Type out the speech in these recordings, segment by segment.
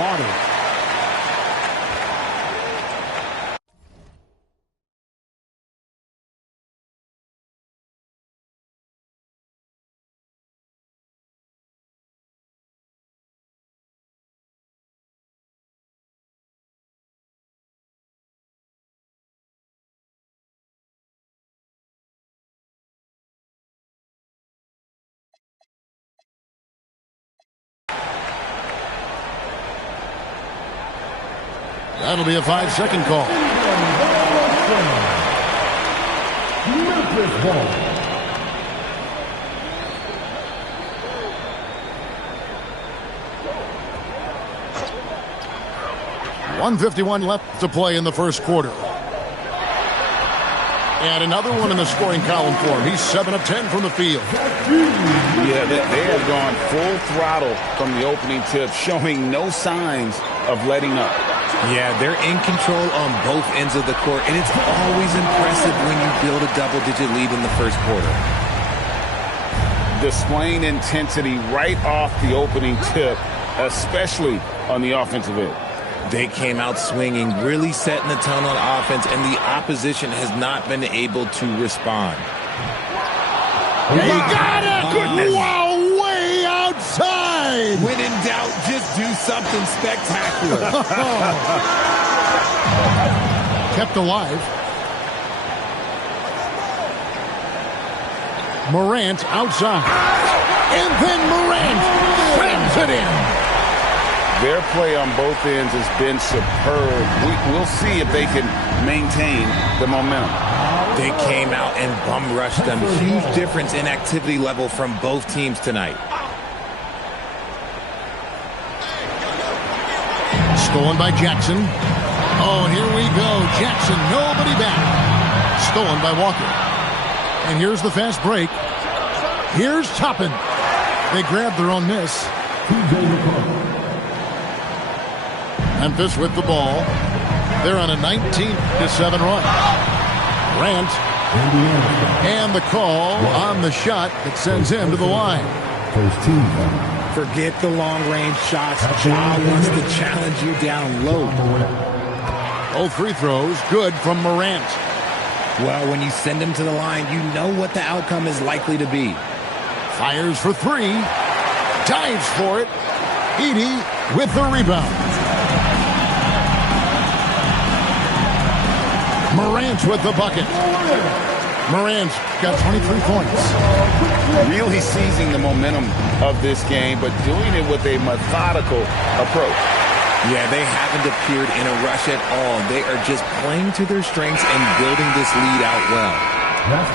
water. That'll be a 5-second call. Memphis ball. 1:51 left to play in the first quarter. And another one in the scoring column for him. He's 7 of 10 from the field. Yeah, they have gone full throttle from the opening tip, showing no signs of letting up. Yeah, they're in control on both ends of the court, and it's always impressive when you build a double-digit lead in the first quarter. Displaying intensity right off the opening tip, especially on the offensive end. They came out swinging, really setting the tone on offense, and the opposition has not been able to respond. He got it! Goodness. Wow, way outside! When in doubt, just do something spectacular. Kept alive. Morant outside. And then Morant slams it in. Their play on both ends has been superb. We'll see if they can maintain the momentum. They came out and bum rushed them. Huge difference in activity level from both teams tonight. Stolen by Jackson. Oh, and here we go. Jackson, nobody back. Stolen by Walker. And here's the fast break. Here's Toppin. They grabbed their own miss. Memphis with the ball. They're on a 19-7 run. Grant. And the call on the shot that sends him to the line. First team foul. Forget the long-range shots. Ja wants to challenge you down low. Both free throws good from Morant. Well, when you send him to the line, you know what the outcome is likely to be. Fires for three. Dives for it. Edey with the rebound. Morant with the bucket. Morant's got 23 points. Really seizing the momentum of this game, but doing it with a methodical approach. Yeah, they haven't appeared in a rush at all. They are just playing to their strengths and building this lead out well.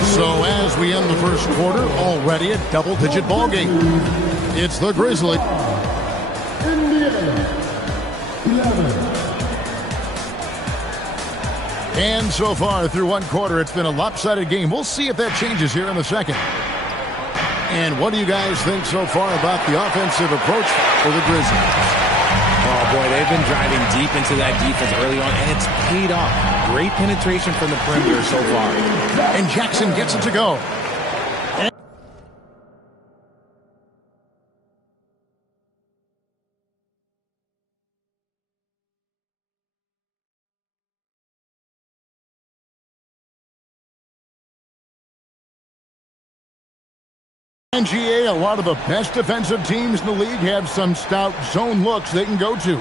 So as we end the first quarter, already a double-digit ball game. It's the Grizzlies. Indiana, 11. And so far through one quarter, it's been a lopsided game. We'll see if that changes here in the second. And what do you guys think so far about the offensive approach for the Grizzlies? Oh, boy, they've been driving deep into that defense early on, and it's paid off. Great penetration from the perimeter so far. And Jackson gets it to go. NGA, a lot of the best defensive teams in the league have some stout zone looks they can go to.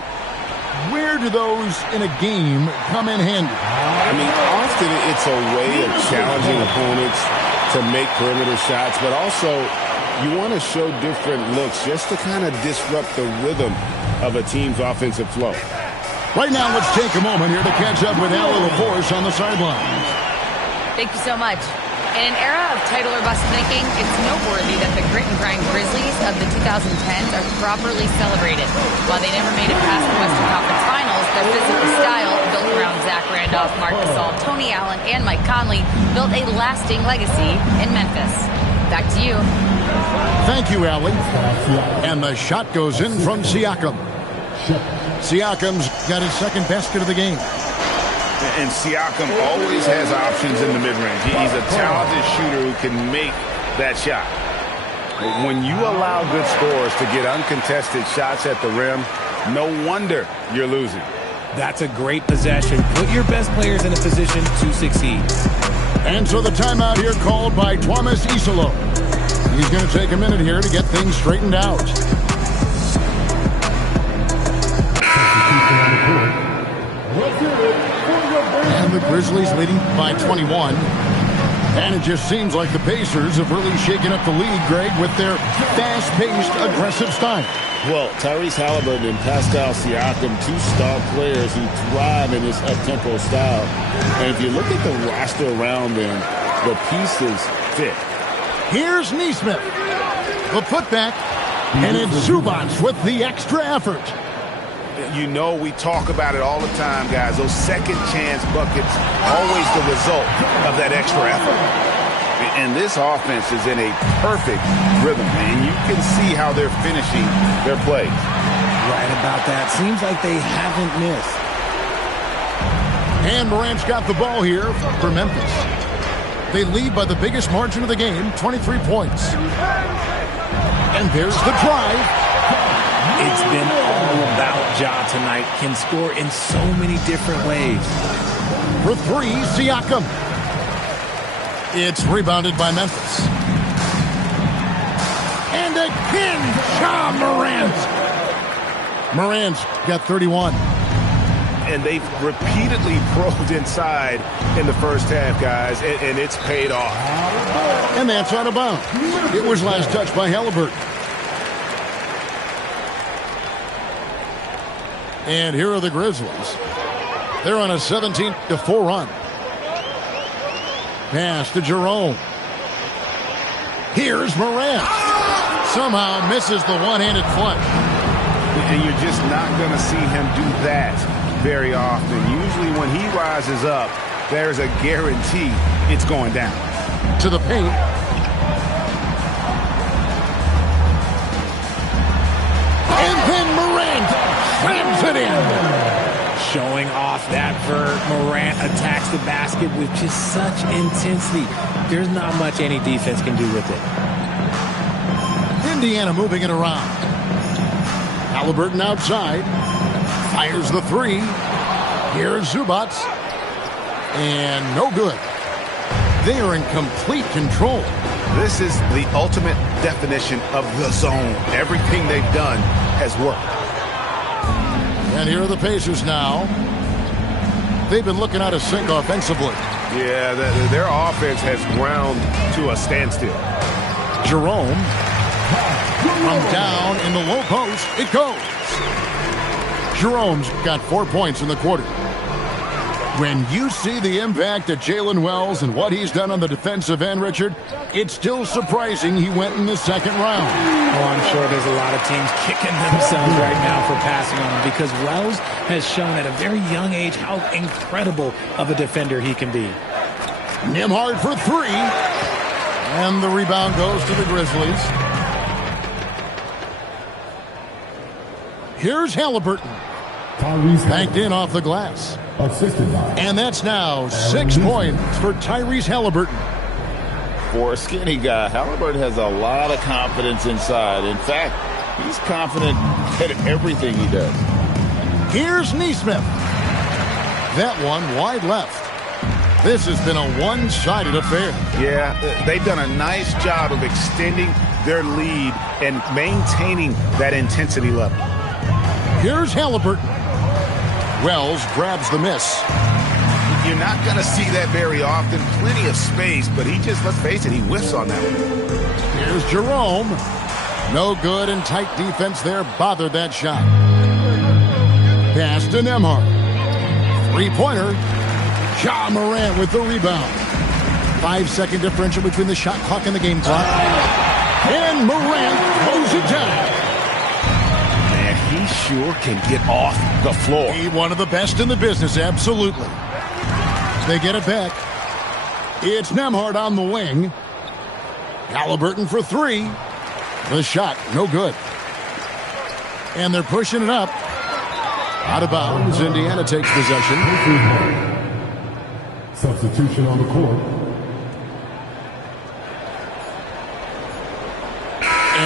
Where do those in a game come in handy? I mean, often it's a way of challenging opponents to make perimeter shots, but also you want to show different looks just to kind of disrupt the rhythm of a team's offensive flow. Right now, let's take a moment here to catch up with Allie LaForce on the sidelines. Thank you so much. In an era of title or bust thinking, it's noteworthy that the grit and grind Grizzlies of the 2010s are properly celebrated. While they never made it past the Western Conference Finals, their physical style, built around Zach Randolph, Marc Gasol, Tony Allen, and Mike Conley, built a lasting legacy in Memphis. Back to you. Thank you, Allie. And the shot goes in from Siakam. Siakam's got his second basket of the game. And Siakam always has options in the mid-range. He's a talented shooter who can make that shot. When you allow good scorers to get uncontested shots at the rim, No wonder you're losing. That's a great possession. Put your best players in a position to succeed. And so the timeout here called by Thomas Isolo. He's going to take a minute here to get things straightened out. And the Grizzlies leading by 21. And it just seems like the Pacers have really shaken up the league, Greg, with their fast-paced, aggressive style. Well, Tyrese Halliburton and Pascal Siakam, two star players who thrive in this up-tempo style. And if you look at the roster around them, the pieces fit. Here's Nesmith. The putback. And it's Zubac with the extra effort. You know, we talk about it all the time, guys. Those second chance buckets, always the result of that extra effort. And this offense is in a perfect rhythm, and you can see how they're finishing their plays. Right about that. Seems like they haven't missed. And Morant's got the ball here for Memphis. They lead by the biggest margin of the game, 23 points. And there's the drive. It's been all about Ja tonight. Can score in so many different ways. For three, Siakam. It's rebounded by Memphis. And again, Ja Morant. Morant's got 31. And they've repeatedly probed inside in the first half, guys, and it's paid off. And that's out of bounds. It was last touched by Halliburton. And here are the Grizzlies. They're on a 17-4 run. Pass to Jerome. Here's Morant. Somehow misses the one-handed flush. And you're just not going to see him do that very often. Usually when he rises up, there's a guarantee it's going down. To the paint. And then Morant slams it in. Showing off that vert. Morant attacks the basket with just such intensity. There's not much any defense can do with it. Indiana moving it around. Halliburton outside. Fires the three. Here's Zubac. And no good. They are in complete control. This is the ultimate definition of the zone. Everything they've done has worked. And here are the Pacers now. They've been looking out of sync offensively. Yeah, their offense has ground to a standstill. Jerome. From down in the low post, it goes. Jerome's got 4 points in the quarter. When you see the impact of Jalen Wells and what he's done on the defensive end, Richard, it's still surprising he went in the second round. Oh, I'm sure there's a lot of teams kicking themselves right now for passing on him because Wells has shown at a very young age how incredible of a defender he can be. Nembhard for three. And the rebound goes to the Grizzlies. Here's Halliburton. Banked in off the glass. And that's now 6 points for Tyrese Halliburton. For a skinny guy, Halliburton has a lot of confidence inside. In fact, he's confident at everything he does. Here's Nesmith. That one wide left. This has been a one-sided affair. Yeah, they've done a nice job of extending their lead and maintaining that intensity level. Here's Halliburton. Wells grabs the miss. You're not going to see that very often. Plenty of space, but he just, let's face it, he whiffs on that one. Here's Jerome. No good, and tight defense there bothered that shot. Pass to Nembhard. Three-pointer. Ja Morant with the rebound. 5-second differential between the shot clock and the game clock. And Morant throws it down. Man, he sure can get off the floor. He's one of the best in the business, absolutely. They get it back. It's Nembhard on the wing. Halliburton for three. The shot, no good. And they're pushing it up. Out of bounds. Indiana takes possession. Substitution on the court.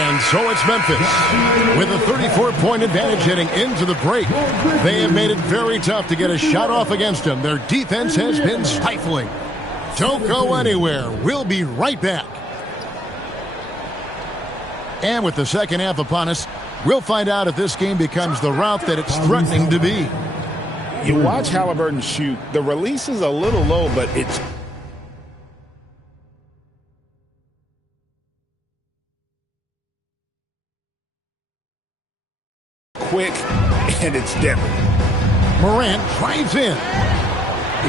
And so it's Memphis with a 34-point advantage heading into the break. They have made it very tough to get a shot off against them. Their defense has been stifling. Don't go anywhere. We'll be right back. And with the second half upon us, we'll find out if this game becomes the route that it's threatening to be. You watch Halliburton shoot. The release is a little low, but it's quick, and it's deadly. Morant drives in.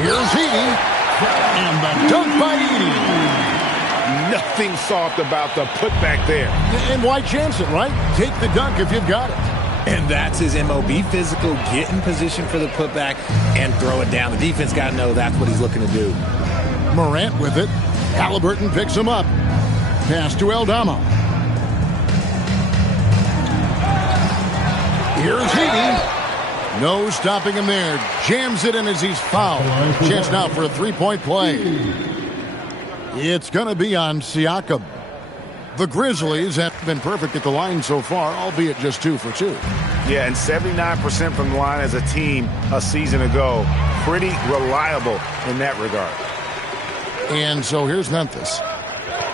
Here's Edey. And the dunk by Edey. Nothing soft about the putback there. And why chance it, right? Take the dunk if you've got it. And that's his MO. Be physical, get in position for the putback, and throw it down. The defense got to know that's what he's looking to do. Morant with it. Halliburton picks him up. Pass to Aldama. Here's Edey. No stopping him there. Jams it in as he's fouled. Chance now for a three-point play. It's going to be on Siakam. The Grizzlies have been perfect at the line so far, albeit just 2 for 2. Yeah, and 79% from the line as a team a season ago. Pretty reliable in that regard. And so here's Memphis.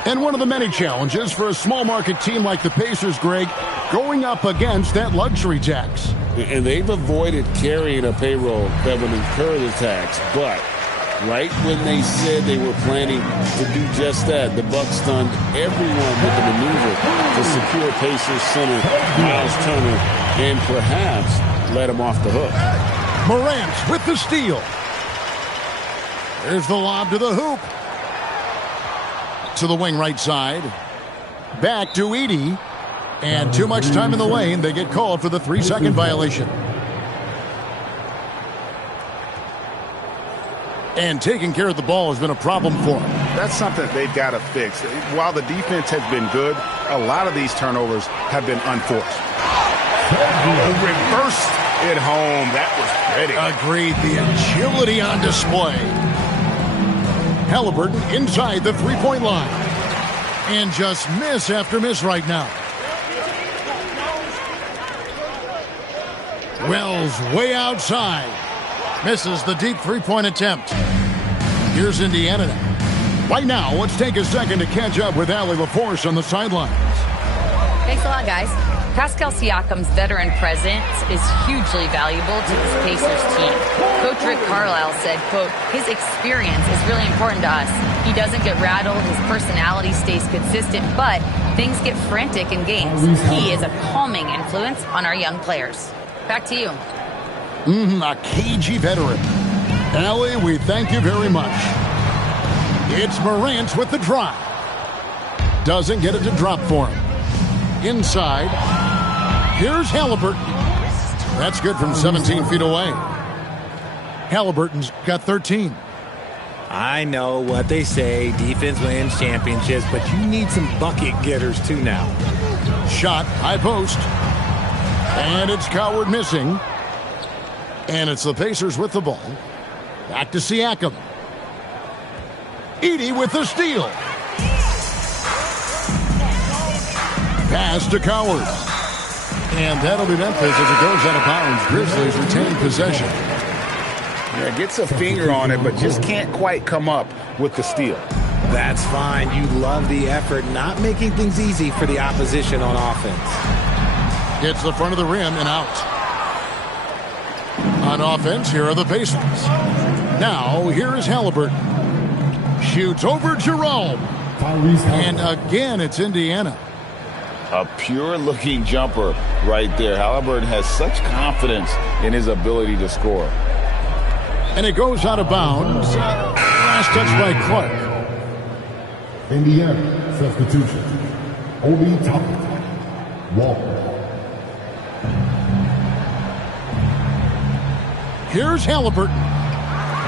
And one of the many challenges for a small market team like the Pacers, Greg, going up against that luxury tax. And they've avoided carrying a payroll that would incur the tax. But right when they said they were planning to do just that, the Bucks stunned everyone with the maneuver to secure Pacers center Miles Turner and perhaps let him off the hook. Morant with the steal. There's the lob to the hoop. To the wing right side. Back to Edey. And too much time in the lane. They get called for the 3-second violation. And taking care of the ball has been a problem for them. That's something they've got to fix. While the defense has been good, a lot of these turnovers have been unforced. Reversed it home. That was pretty. Agreed. The agility on display. Halliburton inside the three-point line. And just miss after miss right now. Wells way outside. Misses the deep three-point attempt. Here's Indiana now. Right now, let's take a second to catch up with Allie LaForce on the sidelines. Thanks a lot, guys. Pascal Siakam's veteran presence is hugely valuable to this Pacers team. Coach Rick Carlisle said, quote, his experience is really important to us. He doesn't get rattled, his personality stays consistent, but things get frantic in games. He is a calming influence on our young players. Back to you. A cagey veteran. Allie, we thank you very much. It's Morant with the drive. Doesn't get it to drop for him. Inside. Here's Halliburton. That's good from 17 feet away. Halliburton's got 13. I know what they say, defense wins championships, but you need some bucket getters too now. Shot, high post. And it's Coward missing. And it's the Pacers with the ball. Back to Siakam. Edey with the steal. Pass to Coward. And that'll be Memphis as it goes out of bounds. Grizzlies retain possession. Yeah, gets a finger on it, but just can't quite come up with the steal. That's fine. You love the effort, not making things easy for the opposition on offense. Hits the front of the rim and out. On offense, here are the Pacers. Now, here is Halliburton. Shoots over Jerome. And again, it's Indiana. A pure-looking jumper right there. Halliburton has such confidence in his ability to score. And it goes out of bounds. Last touch by Clark. Indiana substitution. Obi Toppin. Walker. Here's Halliburton.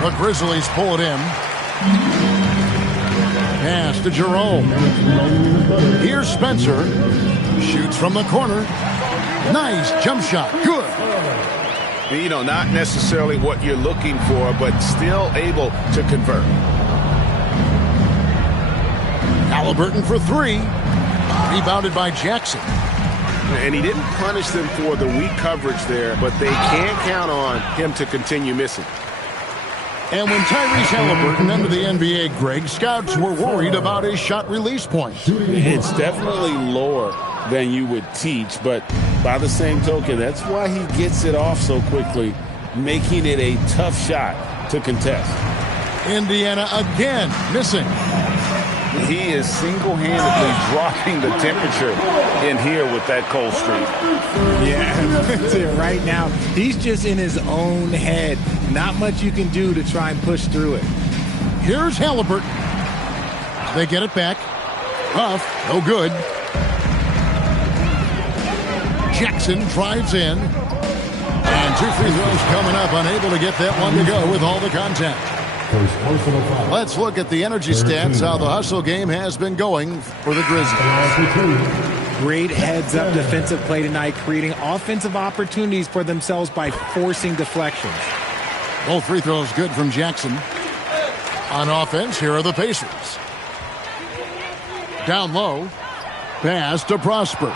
The Grizzlies pull it in. Pass to Jerome. Here's Spencer. Shoots from the corner. Nice jump shot. Good. You know, not necessarily what you're looking for, but still able to convert. Halliburton for three. Rebounded by Jackson. And he didn't punish them for the weak coverage there, but they can't count on him to continue missing. And when Tyrese Halliburton entered the NBA, Greg, scouts were worried about his shot release point. It's definitely lower than you would teach, but by the same token, that's why he gets it off so quickly, making it a tough shot to contest. Indiana again missing. He is single-handedly dropping the temperature in here with that cold streak. Yeah, that's it. Right now, he's just in his own head. Not much you can do to try and push through it. Here's Halliburton. They get it back. Huff, no good. Jackson drives in. And 2 free throws coming up. Unable to get that one to go with all the contact. Let's look at the energy stats, how the hustle game has been going for the Grizzlies. Great heads-up defensive play tonight, creating offensive opportunities for themselves by forcing deflections. Both free throws good from Jackson. On offense, here are the Pacers. Down low. Pass to Prosper.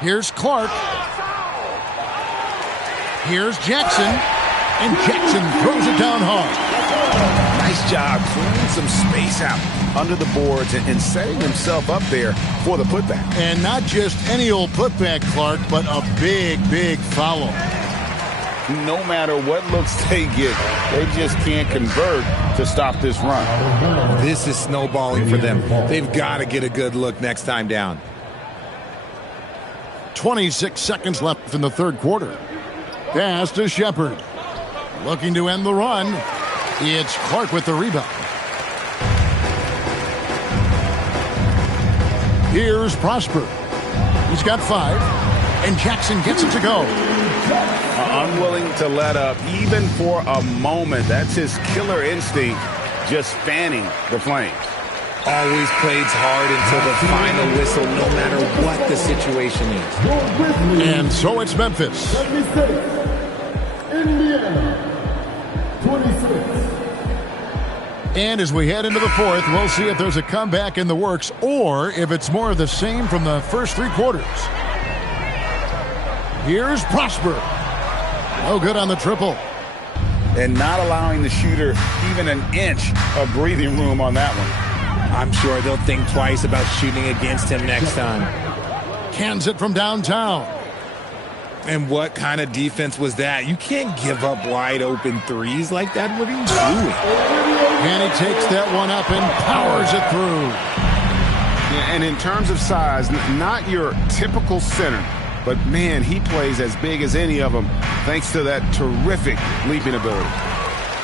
Here's Clark. Here's Jackson. And Jackson throws it down hard. Nice job clearing some space out under the boards and setting himself up there for the putback. And not just any old putback, Clark, but a big, big follow. No matter what looks they get, they just can't convert to stop this run. This is snowballing for them. They've got to get a good look next time down. 26 seconds left in the third quarter. Pass to Shepard. Looking to end the run. It's Clark with the rebound. Here's Prosper. He's got 5. And Jackson gets it to go. Unwilling to let up even for a moment. That's his killer instinct, just fanning the flames. Always plays hard until the final whistle, no matter what the situation is. And so it's Memphis. Indiana. 26. And as we head into the fourth, we'll see if there's a comeback in the works or if it's more of the same from the first 3 quarters. Here's Prosper. No good on the triple. And not allowing the shooter even an inch of breathing room on that one. I'm sure they'll think twice about shooting against him next time. Cans it from downtown. And what kind of defense was that? You can't give up wide open threes like that. What are you doing? And he takes that one up and powers it through. Yeah, and in terms of size, not your typical center, but man, he plays as big as any of them thanks to that terrific leaping ability.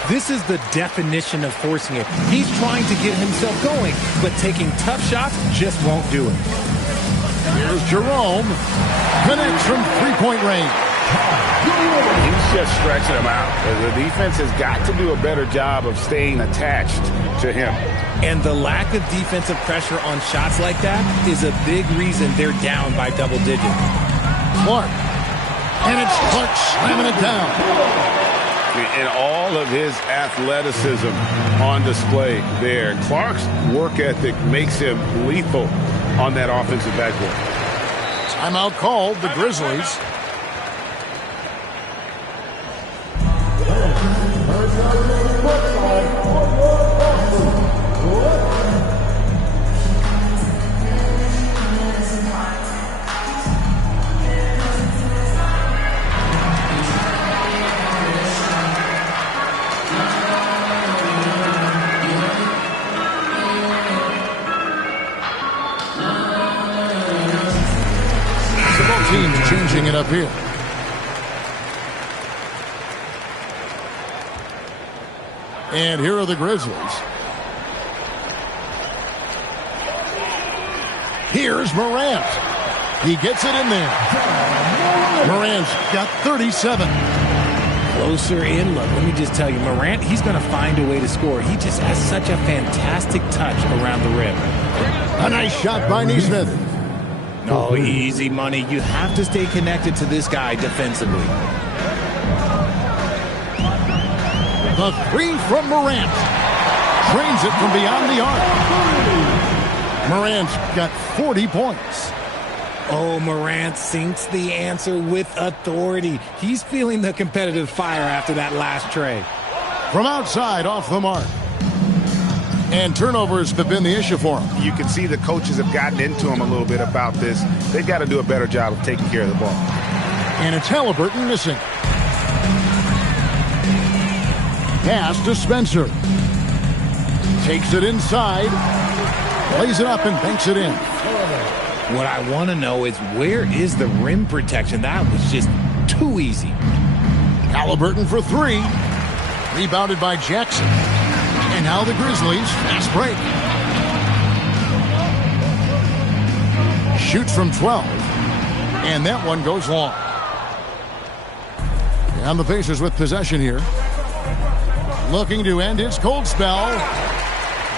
This is the definition of forcing it. He's trying to get himself going, but taking tough shots just won't do it. Here's Jerome. Connects from 3-point range. He's just stretching him out. The defense has got to do a better job of staying attached to him. And the lack of defensive pressure on shots like that is a big reason they're down by double digits. Clark. And it's Clark slamming it down. And all of his athleticism on display there. Clark's work ethic makes him lethal on that offensive backboard. Timeout called, the Grizzlies. Teams changing it up here. And here are the Grizzlies. Here's Morant. He gets it in there. Morant's got 37. Closer in look. Let me just tell you, Morant, he's going to find a way to score. He just has such a fantastic touch around the rim. A nice shot by Nesmith. Oh, easy money. You have to stay connected to this guy defensively. The 3 from Morant. Drains it from beyond the arc. Morant's got 40 points. Oh, Morant sinks the answer with authority. He's feeling the competitive fire after that last tray. From outside, off the mark. And turnovers have been the issue for him. You can see the coaches have gotten into him a little bit about this. They've got to do a better job of taking care of the ball. And it's Halliburton missing. Pass to Spencer. Takes it inside. Lays it up and banks it in. What I want to know is, where is the rim protection? That was just too easy. Halliburton for three. Rebounded by Jackson. And now the Grizzlies, fast break. Shoots from 12. And that one goes long. And the Pacers with possession here. Looking to end his cold spell.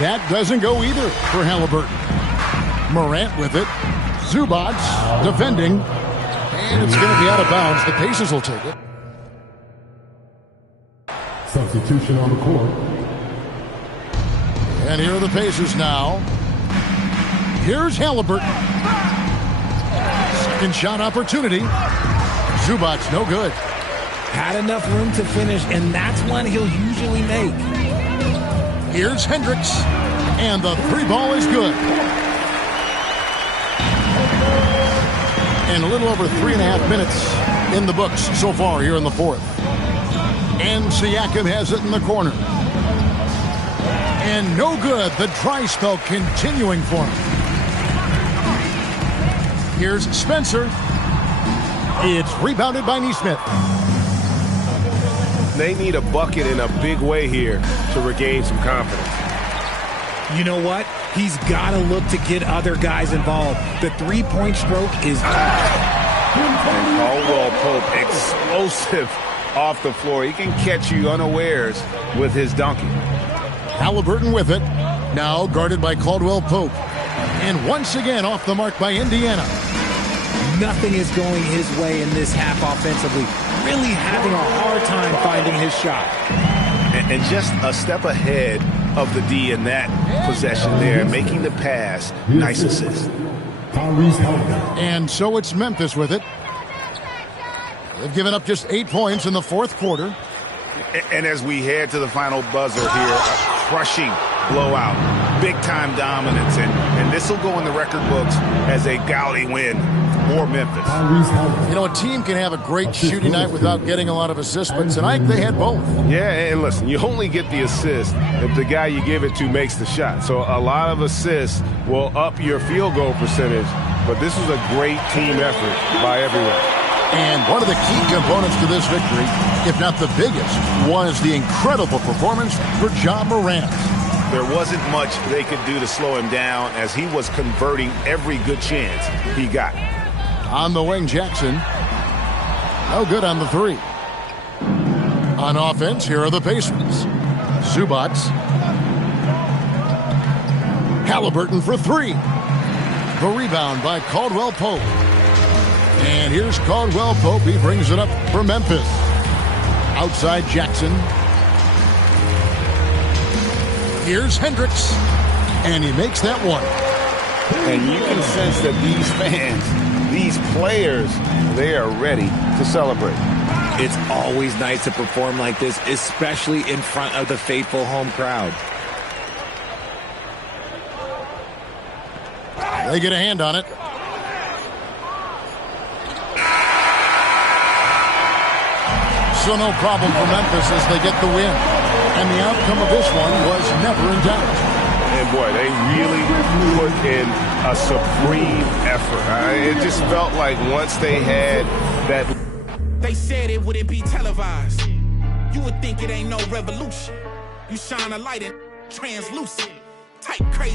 That doesn't go either for Halliburton. Morant with it. Zubac defending. And it's going to be out of bounds. The Pacers will take it. Substitution on the court. And here are the Pacers now. Here's Halliburton. Second shot opportunity. Zubac no good. Had enough room to finish, and that's one he'll usually make. Here's Hendricks. And the three ball is good. And a little over 3.5 minutes in the books so far here in the fourth. And Siakam has it in the corner. And no good. The dry spell continuing for him. Here's Spencer. It's rebounded by Nesmith. They need a bucket in a big way here to regain some confidence. You know what? He's got to look to get other guys involved. The three-point stroke is Caldwell Pope, explosive off the floor. He can catch you unawares with his dunking. Halliburton with it. Now guarded by Caldwell Pope. And once again off the mark by Indiana. nothing is going his way in this half offensively. Really having a hard time finding his shot. And just a step ahead of the D in that possession there, making the pass. Nice assist. And so it's Memphis with it. They've given up just 8 points in the fourth quarter. And as we head to the final buzzer here, a crushing blowout, big-time dominance, and this will go in the record books as a gaudy win for Memphis. You know, a team can have a great shooting night without getting a lot of assists, but tonight they had both. Yeah, and listen, you only get the assist if the guy you give it to makes the shot. So a lot of assists will up your field goal percentage, but this was a great team effort by everyone. And one of the key components to this victory, if not the biggest, was the incredible performance for Ja Morant. There wasn't much they could do to slow him down as he was converting every good chance he got. On the wing, Jackson. No good on the three. On offense, here are the Pacers. Zubac. Halliburton for three. The rebound by Caldwell Pope. And here's Caldwell Pope. He brings it up for Memphis. Outside Jackson. Here's Hendricks. And he makes that one. And you can sense that these fans, these players, they are ready to celebrate. It's always nice to perform like this, especially in front of the faithful home crowd. They get a hand on it. So no problem for Memphis as they get the win. And the outcome of this one was never in doubt. And boy, they really put in a supreme effort. It just felt like once they had that... They said it wouldn't be televised. You would think it ain't no revolution. You shine a light and translucent. Type crazy.